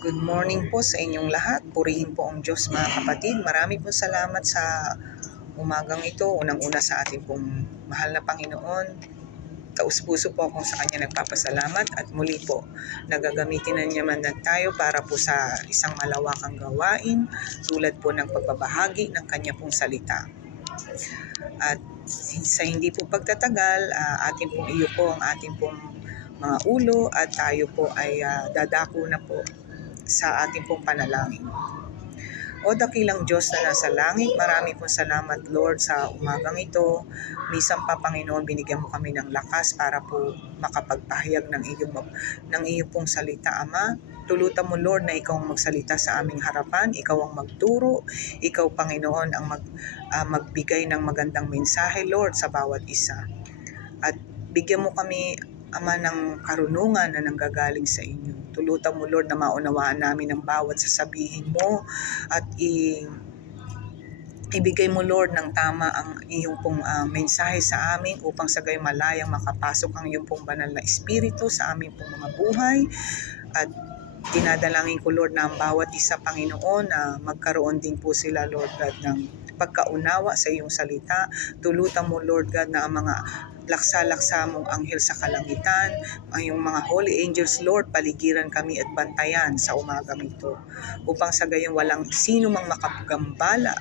Good morning po sa inyong lahat. Purihin po ang Diyos mga kapatid. Marami po salamat sa umagang ito. Unang-una sa ating pong mahal na Panginoon. Taus-puso po akong sa Kanya nagpapasalamat at muli po nagagamitin na niya man tayo para po sa isang malawakang gawain tulad po ng pagbabahagi ng Kanya pong salita. At sa hindi po pagtatagal, atin pong iyo po ang ating pong mga ulo at tayo po ay dadako na po sa ating pong panalangin. O dakilang Diyos na nasa langit, marami pong salamat Lord sa umagang ito. Minsan pa Panginoon, binigyan mo kami ng lakas para po makapagpahayag ng iyong pong salita, Ama. Tulutan mo Lord na ikaw ang magsalita sa aming harapan, ikaw ang magturo, ikaw Panginoon ang magbigay ng magandang mensahe Lord sa bawat isa. At bigyan mo kami Ama ng karunungan na nanggagaling sa inyo. Tulutan mo Lord na maunawaan namin ang bawat sasabihin mo at ibigay mo Lord ng tama ang iyong pong mensahe sa amin upang sa gayon malayang makapasok ang iyong pong banal na espiritu sa aming pong mga buhay. At dinadalangin ko Lord na ang bawat isa Panginoon na magkaroon din po sila Lord God ng pagkaunawa sa iyong salita. Tulutan mo Lord God na ang mga laksa-laksa mong anghel sa kalangitan, ang iyong mga holy angels Lord, paligiran kami at bantayan sa umagang ito upang sa gayon walang sino mang makapagambala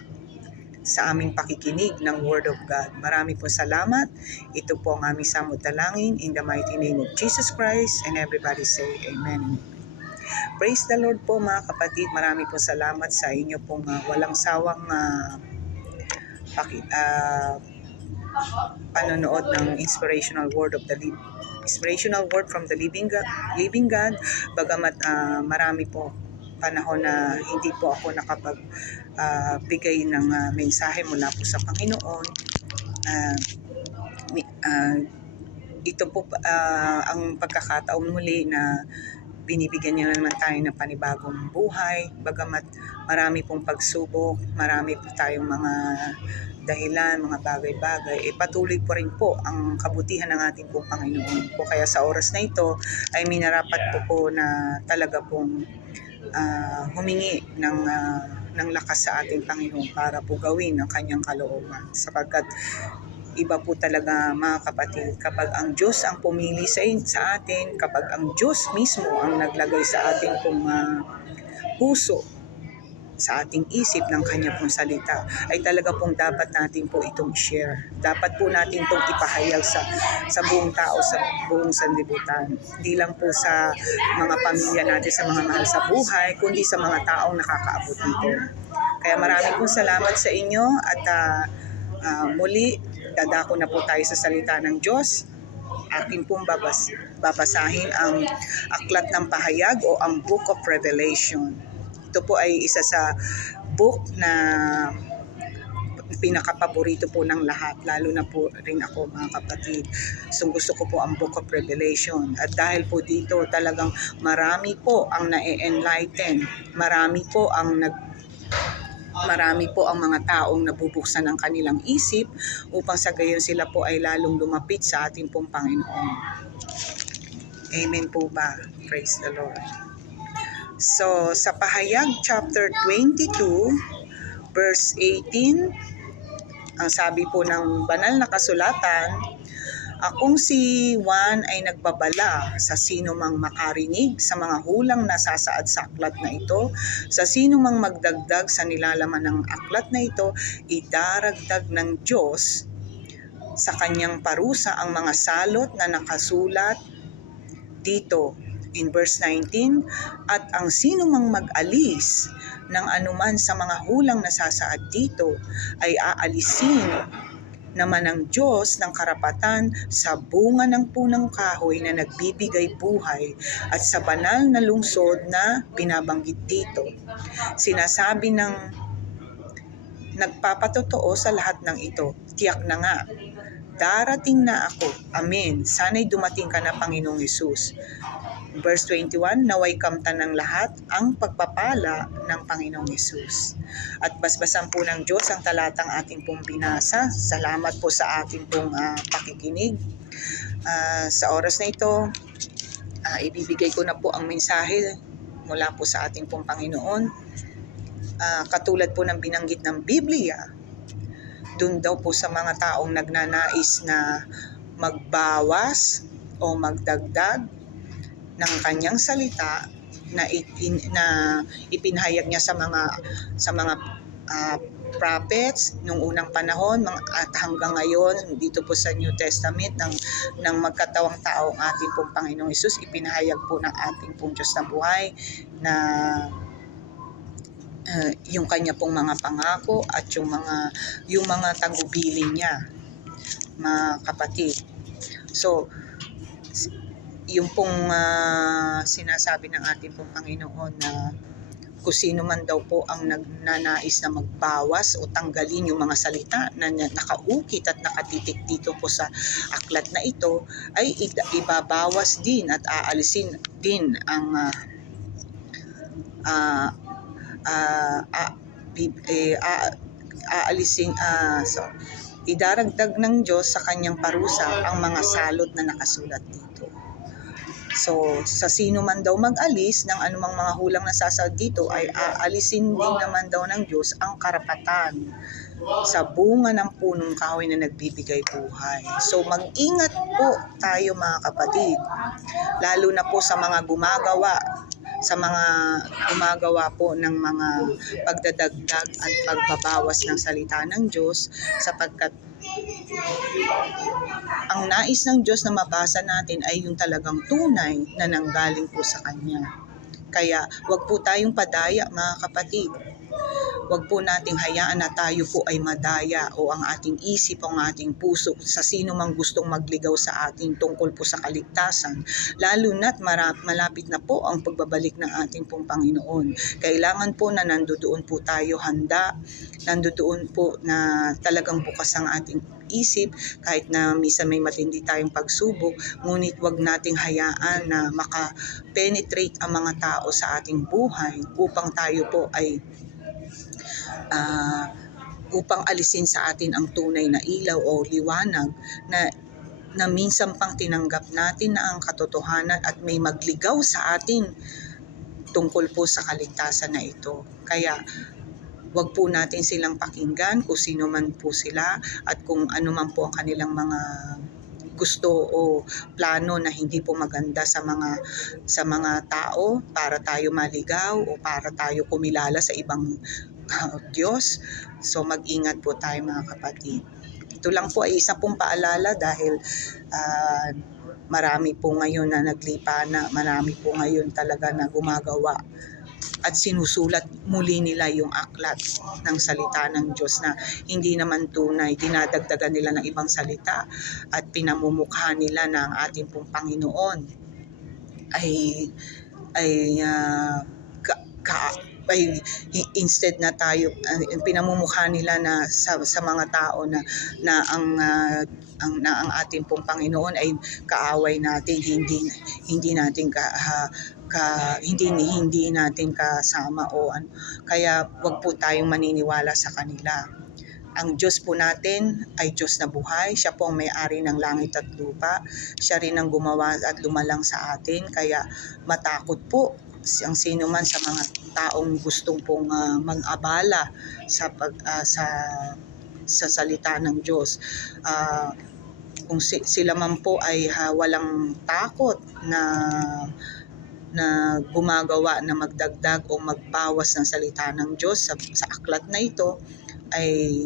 sa aming pakikinig ng Word of God. Marami po salamat. Ito po ang aming samot dalangin in the mighty name of Jesus Christ, and everybody say Amen. Praise the Lord po mga kapatid. Marami po salamat sa inyo pong walang sawang panonood ng inspirational word from the living God. Bagamat marami po panahon na hindi po ako bigay ng mensahe mula po sa Panginoon. Ito po ang pagkakataon muli na binibigyan niya naman tayo ng panibagong buhay. Bagamat marami pong pagsubok, marami po tayong mga dahilan, mga bagay-bagay, patuloy po rin po ang kabutihan ng ating pong Panginoon po. Kaya sa oras na ito ay minarapat po na talaga pong humingi ng lakas sa ating Panginoon para po gawin ang kanyang kalooban. Sapagkat iba po talaga mga kapatid, kapag ang Diyos ang pumili sa atin, kapag ang Diyos mismo ang naglagay sa ating pong puso, sa ating isip ng kanya pong salita, ay talaga pong dapat natin po itong share. Dapat po natin itong ipahayag sa buong tao, sa buong sanlibutan. Hindi lang po sa mga pamilya natin, sa mga mahal sa buhay, kundi sa mga taong nakakaabot nito. Kaya maraming pong salamat sa inyo at muli, dadako na po tayo sa salita ng Diyos. Akin pong babasahin ang Aklat ng Pahayag o ang Book of Revelation. Ito po ay isa sa book na pinakapaborito po ng lahat, lalo na po rin ako mga kapatid. So gusto ko po ang Book of Revelation. At dahil po dito talagang marami po ang na-enlighten, marami po ang mga taong nabubuksan ng kanilang isip upang sa gayon sila po ay lalong lumapit sa ating pong Panginoon. Amen po ba? Praise the Lord. So, sa Pahayag chapter 22, verse 18, ang sabi po ng banal na kasulatan, akong si Juan ay nagbabala sa sino mang makarinig sa mga hulang nasasaad sa aklat na ito, sa sino mang magdagdag sa nilalaman ng aklat na ito, idaragdag ng Diyos sa kanyang parusa ang mga salot na nakasulat dito. In verse 19, at ang sino mang mag-alis ng anuman sa mga hulang nasasaad dito ay aalisin naman ng Diyos ng karapatan sa bunga ng punang kahoy na nagbibigay buhay at sa banal na lungsod na binabanggit dito. Sinasabi ng nagpapatotoo sa lahat ng ito, tiyak na nga, darating na ako. Amen. Sana'y dumating ka na, Panginoong Hesus. Verse 21, naway kamtan ng lahat ang pagpapala ng Panginoong Hesus. At basbasan po ng Diyos ang talatang ating pong binasa. Salamat po sa ating pong pakikinig. Sa oras na ito, ibibigay ko na po ang mensahe mula po sa ating pong Panginoon. Katulad po ng binanggit ng Biblia, dun daw po sa mga taong nagnanais na magbawas o magdagdag ng kanyang salita na ipinahayag niya sa mga prophets nung unang panahon at hanggang ngayon dito po sa New Testament ng magkatawang tao ang ating pong Panginoong Hesus, ipinahayag po ng ating pong Diyos na buhay na yung kanya pong mga pangako at yung mga tagubilin niya, mga kapatid. So, yung pong sinasabi ng ating pong Panginoon na kung sino man daw po ang nagnanais na magbawas o tanggalin yung mga salita na nakaukit at nakatitik dito po sa aklat na ito, ay ibabawas din at aalisin din ang idaragdag ng Diyos sa kanyang parusa ang mga salot na nakasulat dito. So, sa sino man daw mag-alis ng anumang mga hulang nasasaad dito ay aalisin din naman daw ng Diyos ang karapatan sa bunga ng punong kahoy na nagbibigay buhay. So, mag-ingat po tayo mga kapatid, lalo na po sa mga gumagawa po ng mga pagdadagdag at pagbabawas ng salita ng Diyos, sapagkat ang nais ng Diyos na mabasa natin ay yung talagang tunay na nanggaling po sa Kanya. Kaya wag po tayong padaya mga kapatid. Wag po nating hayaan na tayo po ay madaya o ang ating isip o ang ating puso sa sino mang gustong magligaw sa atin tungkol po sa kaligtasan. Lalo na't malapit na po ang pagbabalik ng ating pong Panginoon. Kailangan po na nandoon po tayo handa, nandoon po na talagang bukas ang ating isip kahit na minsan may matindi tayong pagsubok, ngunit wag nating hayaan na maka-penetrate ang mga tao sa ating buhay upang tayo po ay upang alisin sa atin ang tunay na ilaw o liwanag na minsan pang tinanggap natin na ang katotohanan at may magligaw sa atin tungkol po sa kaligtasan na ito. Kaya wag po natin silang pakinggan kung sino man po sila at kung ano man po ang kanilang mga gusto o plano na hindi po maganda sa mga tao para tayo maligaw o para tayo kumilala sa ibang Diyos. So mag-ingat po tayo mga kapatid. Ito lang po ay isa pong paalala dahil marami po ngayon na naglipa na, marami po ngayon talaga na gumagawa at sinusulat muli nila yung aklat ng salita ng Diyos na hindi naman tunay. Dinadagdagan nila ng ibang salita at pinamumukha nila na ang ating pong Panginoon instead na tayo pinamumukha nila na sa mga tao na ang ating pong Panginoon ay kaaway natin, hindi natin hindi natin kasama o ano. Kaya wag po tayong maniniwala sa kanila. Ang Diyos po natin ay Diyos na buhay. Siya po ang may-ari ng langit at lupa. Siya rin ang gumawa at lumalang sa atin. Kaya matakot po ang sino man sa mga taong gustong pong mag-abala sa salita ng Diyos. Kung sila man po ay walang takot na gumagawa na magdagdag o magbawas ng salita ng Diyos sa aklat na ito, ay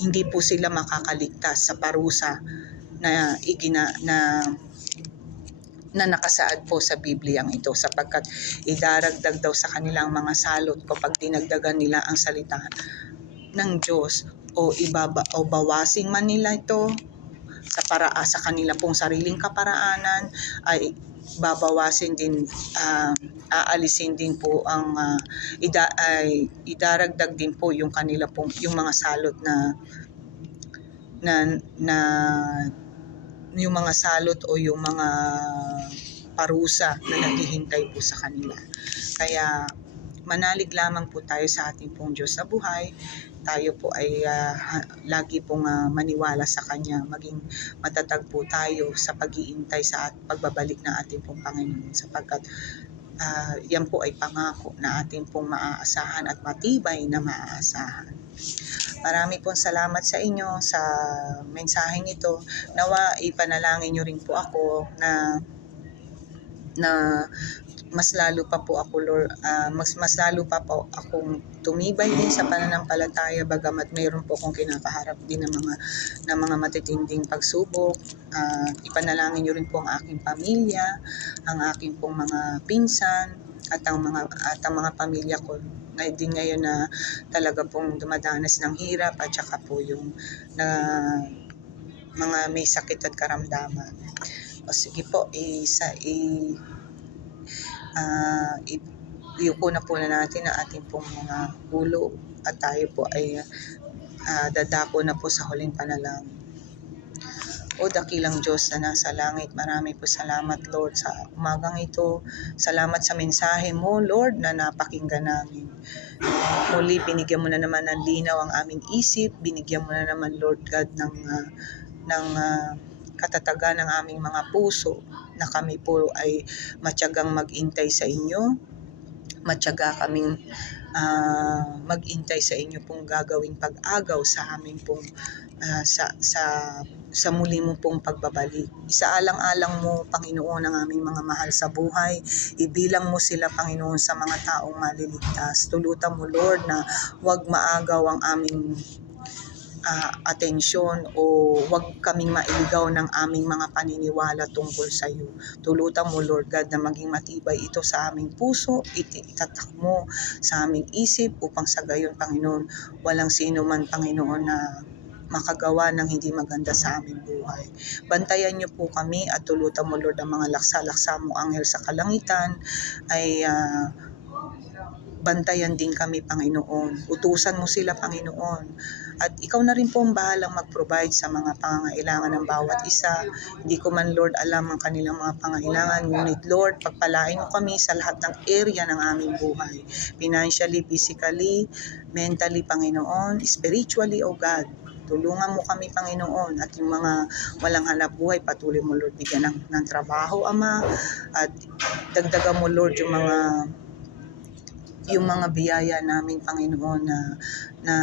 hindi po sila makakaligtas sa parusa na nakasaad po sa Bibliang ito, sapagkat idaragdag daw sa kanilang mga salot kapag dinagdagan nila ang salita ng Diyos o bawasin man nila ito sa kanila pong sariling kaparaanan, ay babawasin din, aalisin din po ang idaragdag din po yung kanila pong yung mga salot na yung mga salot o yung mga parusa na naghihintay po sa kanila. Kaya manalig lamang po tayo sa ating pong Diyos na buhay. Tayo po ay lagi pong maniwala sa Kanya. Maging matatag po tayo sa pag-iintay sa pagbabalik ng ating pong Panginoon, sapagkat yan po ay pangako na atin pong maaasahan at matibay na maaasahan. Marami pong salamat sa inyo sa mensaheng ito. Nawa ipanalangin nyo rin po ako na mas lalo pa po ako Lord, mas lalo pa po akong tumibay din sa pananampalataya, bagamat mayroon po akong kinakaharap din ng mga matitinding pagsubok. Ipanalangin niyo rin po ang aking pamilya, ang aking pong mga pinsan at ang mga pamilya ko din ngayon na talaga pong dumadanas ng hirap, at saka po yung mga may sakit at karamdaman. O sige po, iyuko na po natin ang ating pong mga ulo at tayo po ay dadako na po sa huling panalangin. O dakilang Diyos na nasa langit, marami po salamat Lord sa umagang ito. Salamat sa mensahe mo Lord na napakinggan namin. Muli binigyan mo na naman ng linaw ang aming isip, binigyan mo na naman Lord God ng katatagan ng aming mga puso na kami po ay matyagang mag-intay sa inyo. Matyaga kaming mag-intay sa inyo pong gagawing pag-agaw sa amin pong sa muli mo pong pagbabalik. Isaalang-alang mo, Panginoon, ang aming mga mahal sa buhay. Ibilang mo sila, Panginoon, sa mga taong maliligtas. Tulutan mo, Lord, na huwag maagaw ang aming atensyon o huwag kaming mailigaw ng aming mga paniniwala tungkol sa iyo. Tulutan mo, Lord God, na maging matibay ito sa aming puso, itatak mo sa aming isip upang sa gayon, Panginoon, walang sino man, Panginoon, na makagawa ng hindi maganda sa aming buhay. Bantayan niyo po kami at tulutan mo, Lord, ang mga laksa-laksa mo anghel sa kalangitan ay bantayan din kami, Panginoon. Utusan mo sila, Panginoon. At ikaw na rin po ang bahalang mag-provide sa mga pangangailangan ng bawat isa. Hindi ko man, Lord, alam ang kanilang mga pangangailangan. Ngunit, Lord, pagpalain mo kami sa lahat ng area ng aming buhay. Financially, physically, mentally, Panginoon, spiritually, O God. Tulungan mo kami, Panginoon, at yung mga walang hanap buhay, patuloy mo, Lord, bigyan ng trabaho, Ama, at dagdagan mo, Lord, yung mga biyaya namin, Panginoon, na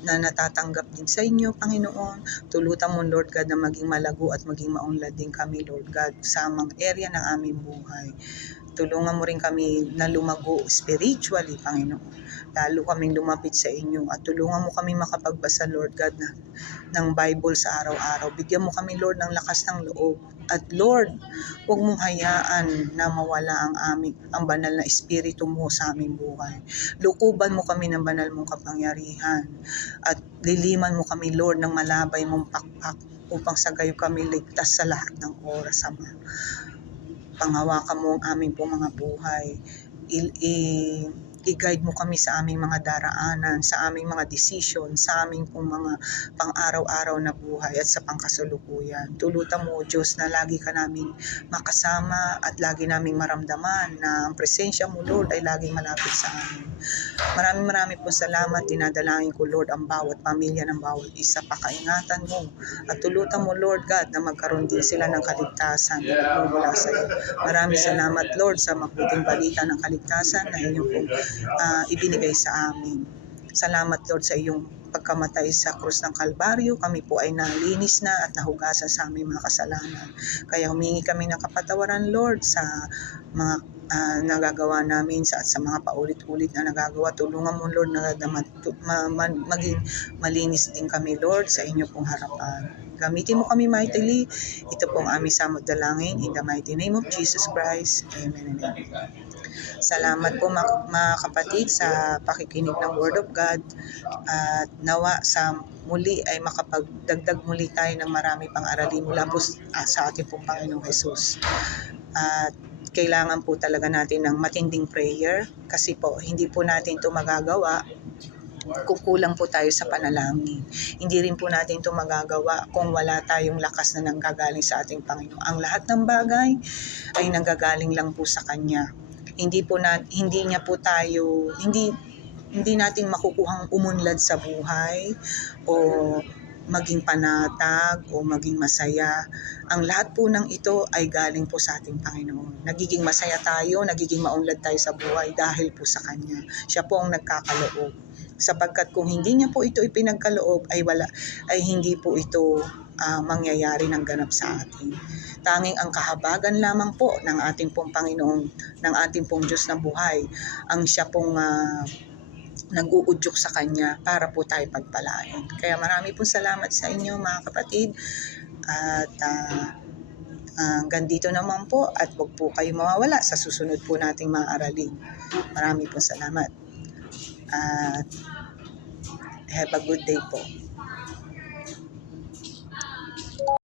natatanggap din sa inyo, Panginoon. Tulutan mo, Lord God, na maging malago at maging maunlad din kami, Lord God, sa mga area ng aming buhay. Tulungan mo rin kami na lumago spiritually, Panginoon. Lalo kaming lumapit sa inyo at tulungan mo kami makapagbasa, Lord God, ng Bible sa araw-araw. Bigyan mo kami, Lord, ng lakas ng loob. At Lord, huwag mong hayaan na mawala ang banal na espiritu mo sa aming buhay. Lukuban mo kami ng banal mong kapangyarihan at liliman mo kami, Lord, ng malabay mong pakpak upang sa gayo kami ligtas sa lahat ng oras, Ama. Panghawakan mo ang aming pong mga buhay. I-guide mo kami sa aming mga daraanan, sa aming mga decision, sa aming pong mga pang-araw-araw na buhay at sa pangkasulukuyan. Tulutan mo, Diyos, na lagi ka namin makasama at lagi naming maramdaman na ang presensya mo, Lord, ay laging malapit sa amin. Maraming po salamat. Dinadalangin ko, Lord, ang bawat pamilya ng bawat isa. Pakaingatan mo at tulutan mo, Lord God, na magkaroon din sila ng kaligtasan na nagmumula sa iyo. Maraming salamat, Lord, sa mabuting balita ng kaligtasan na inyong pong ibinigay sa amin. Salamat, Lord, sa iyong pagkamatay sa krus ng Kalbaryo. Kami po ay nalinis na at nahugasan sa aming mga kasalanan. Kaya humingi kami ng kapatawaran, Lord, sa mga nagagawa namin at sa mga paulit-ulit na nagagawa. Tulungan mo, Lord, na maging malinis din kami, Lord, sa inyo pong harapan. Gamitin mo kami mightily. Ito pong aming samot dalangin in the mighty name of Jesus Christ. Amen and amen. Salamat po mga kapatid sa pakikinig ng Word of God at nawa sa muli ay makapagdagdag muli tayo ng marami pang aralin mula po sa ating pong Panginoong Jesus. At kailangan po talaga natin ng matinding prayer kasi po hindi po natin ito magagawa kung kulang po tayo sa panalangin. Hindi rin po natin ito magagawa kung wala tayong lakas na nanggagaling sa ating Panginoon. Ang lahat ng bagay ay nanggagaling lang po sa Kanya. Hindi natin makukuhang umunlad sa buhay o maging panatag o maging masaya. Ang lahat po ng ito ay galing po sa ating Panginoon. Nagiging masaya tayo, nagiging maunlad tayo sa buhay dahil po sa Kanya. Siya po ang nagkakaloob. Sapagkat kung hindi niya po ito ipinagkaloob ay hindi po ito mangyayari ng ganap sa atin. Tanging ang kahabagan lamang po ng ating pong Panginoon, ng ating pong Diyos na buhay, ang siya pong nag-uudyok sa Kanya para po tayo pagpalain. Kaya marami pong salamat sa inyo mga kapatid. At hanggang dito naman po at huwag po kayo mawawala sa susunod po nating mga aralin. Marami pong salamat. At have a good day po.